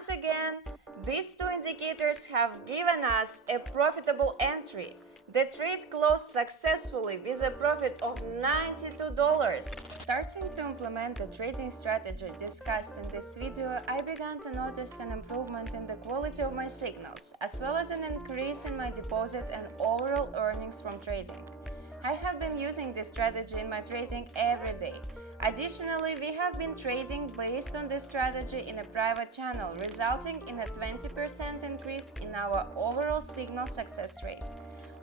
once again, these two indicators have given us a profitable entry. The trade closed successfully with a profit of $92. Starting to implement the trading strategy discussed in this video, I began to notice an improvement in the quality of my signals, as well as an increase in my deposit and overall earnings from trading. I have been using this strategy in my trading every day. Additionally, we have been trading based on this strategy in a private channel, resulting in a 20% increase in our overall signal success rate.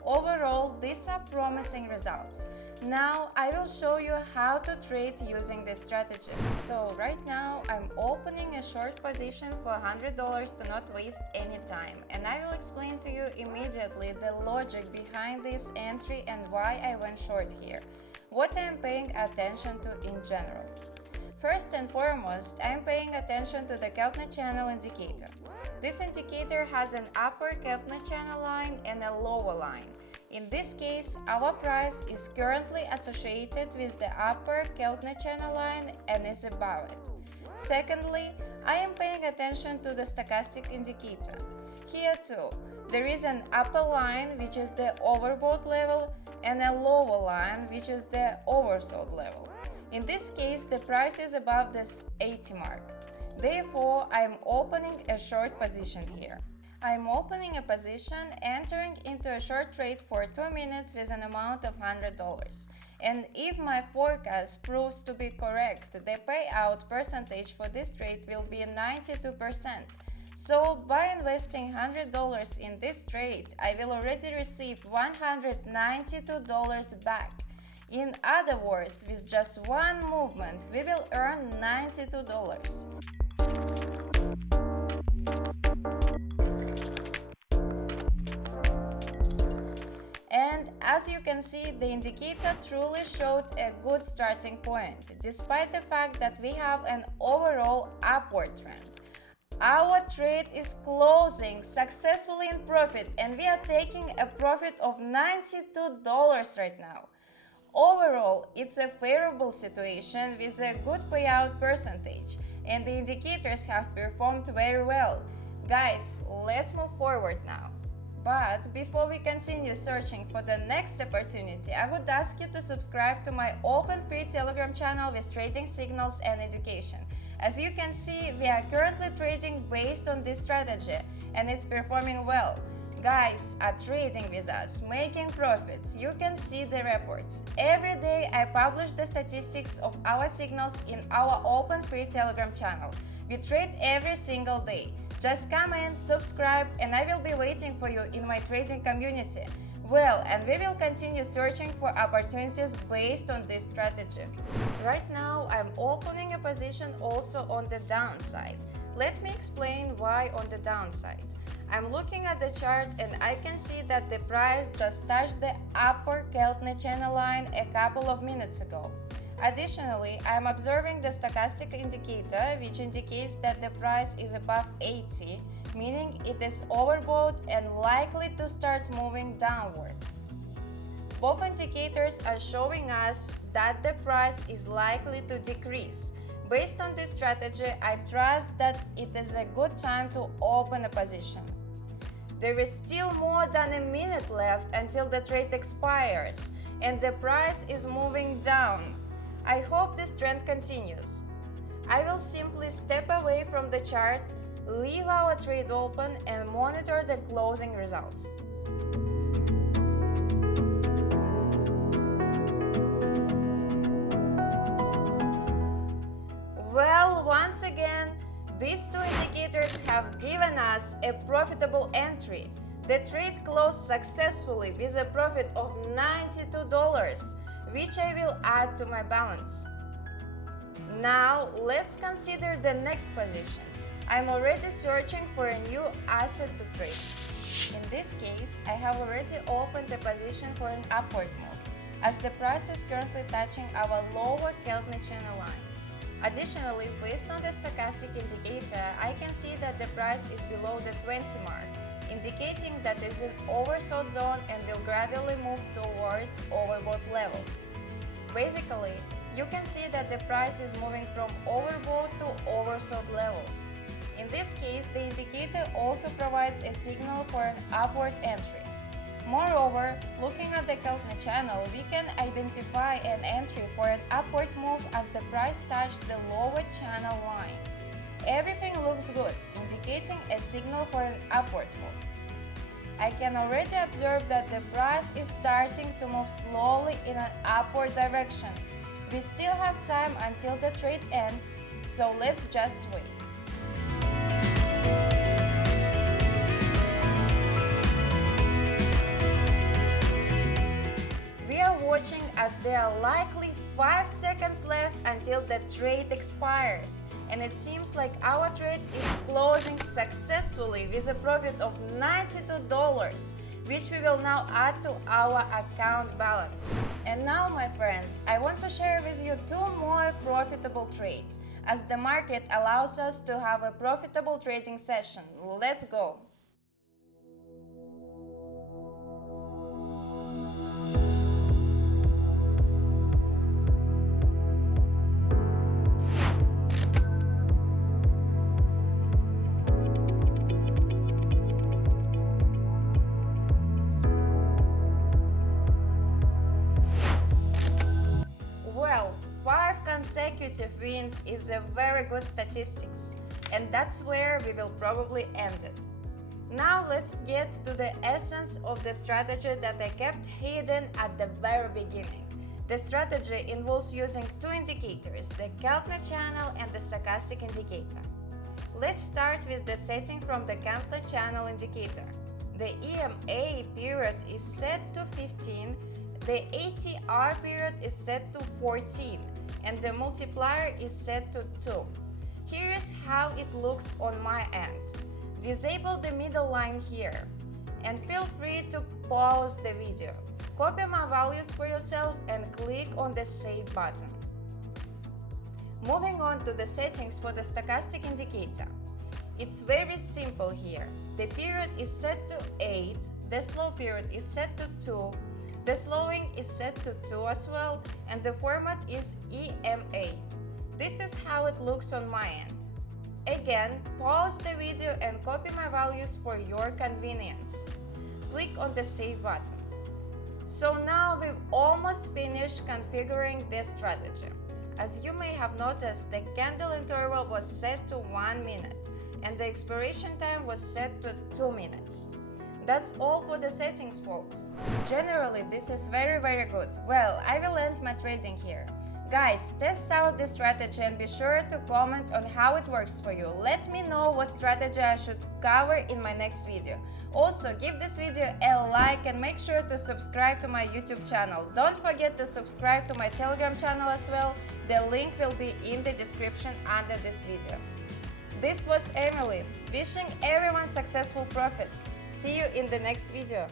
Overall, these are promising results. Now, I will show you how to trade using this strategy. So, right now, I'm opening a short position for $100 to not waste any time. And I will explain to you immediately the logic behind this entry and why I went short here. What I am paying attention to in general. First and foremost, I am paying attention to the Keltner channel indicator. This indicator has an upper Keltner channel line and a lower line. In this case, our price is currently associated with the upper Keltner channel line and is above it. Secondly, I am paying attention to the stochastic indicator. Here too, there is an upper line, which is the overbought level, and a lower line, which is the oversold level. In this case, the price is above this 80 mark. Therefore, I am opening a short position here. I am opening a position, entering into a short trade for 2 minutes with an amount of $100. And if my forecast proves to be correct, the payout percentage for this trade will be 92%. So, by investing $100 in this trade, I will already receive $192 back. In other words, with just one movement, we will earn $92. And as you can see, the indicator truly showed a good starting point, despite the fact that we have an overall upward trend. Our trade is closing successfully in profit, and we are taking a profit of $92 right now. Overall, it's a favorable situation with a good payout percentage, and the indicators have performed very well. Guys, let's move forward now. But before we continue searching for the next opportunity, I would ask you to subscribe to my open free Telegram channel with trading signals and education. As you can see, we are currently trading based on this strategy, and it's performing well. Guys are trading with us, making profits. You can see the reports. Every day I publish the statistics of our signals in our open free Telegram channel. We trade every single day. Just come in, subscribe, and I will be waiting for you in my trading community. Well, and we will continue searching for opportunities based on this strategy. Right now, I'm opening a position also on the downside. Let me explain why on the downside. I'm looking at the chart and I can see that the price just touched the upper Keltner channel line a couple of minutes ago. Additionally, I'm observing the stochastic indicator, which indicates that the price is above 80, meaning it is overbought and likely to start moving downwards. Both indicators are showing us that the price is likely to decrease. Based on this strategy, I trust that it is a good time to open a position. There is still more than a minute left until the trade expires, and the price is moving down. I hope this trend continues. I will simply step away from the chart, leave our trade open, and monitor the closing results. Well, once again, these two indicators have given us a profitable entry. The trade closed successfully with a profit of $92, which I will add to my balance. Now, let's consider the next position. I'm already searching for a new asset to trade. In this case, I have already opened the position for an upward move, as the price is currently touching our lower Keltner channel line. Additionally, based on the stochastic indicator, I can see that the price is below the 20 mark, indicating that it is an oversold zone and will gradually move towards overbought levels. Basically, you can see that the price is moving from overbought to oversold levels. In this case, the indicator also provides a signal for an upward entry. Moreover, looking at the Keltner channel, we can identify an entry for an upward move as the price touched the lower channel line. Everything looks good, indicating a signal for an upward move. I can already observe that the price is starting to move slowly in an upward direction. We still have time until the trade ends, so let's just wait. We are watching as there are likely 5 seconds left until the trade expires, and it seems like our trade is closing successfully with a profit of $92, which we will now add to our account balance. And now, my friends, I want to share with you 2 more profitable trades, as the market allows us to have a profitable trading session. Let's go! Well, 5 consecutive wins is a very good statistics, and that's where we will probably end it. Now let's get to the essence of the strategy that I kept hidden at the very beginning. The strategy involves using 2 indicators, the Keltner channel and the stochastic indicator. Let's start with the setting from the Keltner channel indicator. The EMA period is set to 15, the ATR period is set to 14, and the multiplier is set to 2. Here is how it looks on my end. Disable the middle line here, and feel free to pause the video. Copy my values for yourself and click on the Save button. Moving on to the settings for the stochastic indicator. It's very simple here. The period is set to 8, the slow period is set to 2, the slowing is set to 2 as well, and the format is EMA. This is how it looks on my end. Again, pause the video and copy my values for your convenience. Click on the Save button. So now we've almost finished configuring this strategy. As you may have noticed, the candle interval was set to 1 minute, and the expiration time was set to 2 minutes. That's all for the settings, folks. Generally, this is very good. Well, I will end my trading here. Guys, test out this strategy and be sure to comment on how it works for you. Let me know what strategy I should cover in my next video. Also, give this video a like and make sure to subscribe to my YouTube channel. Don't forget to subscribe to my Telegram channel as well. The link will be in the description under this video. This was Emily, wishing everyone successful profits. See you in the next video.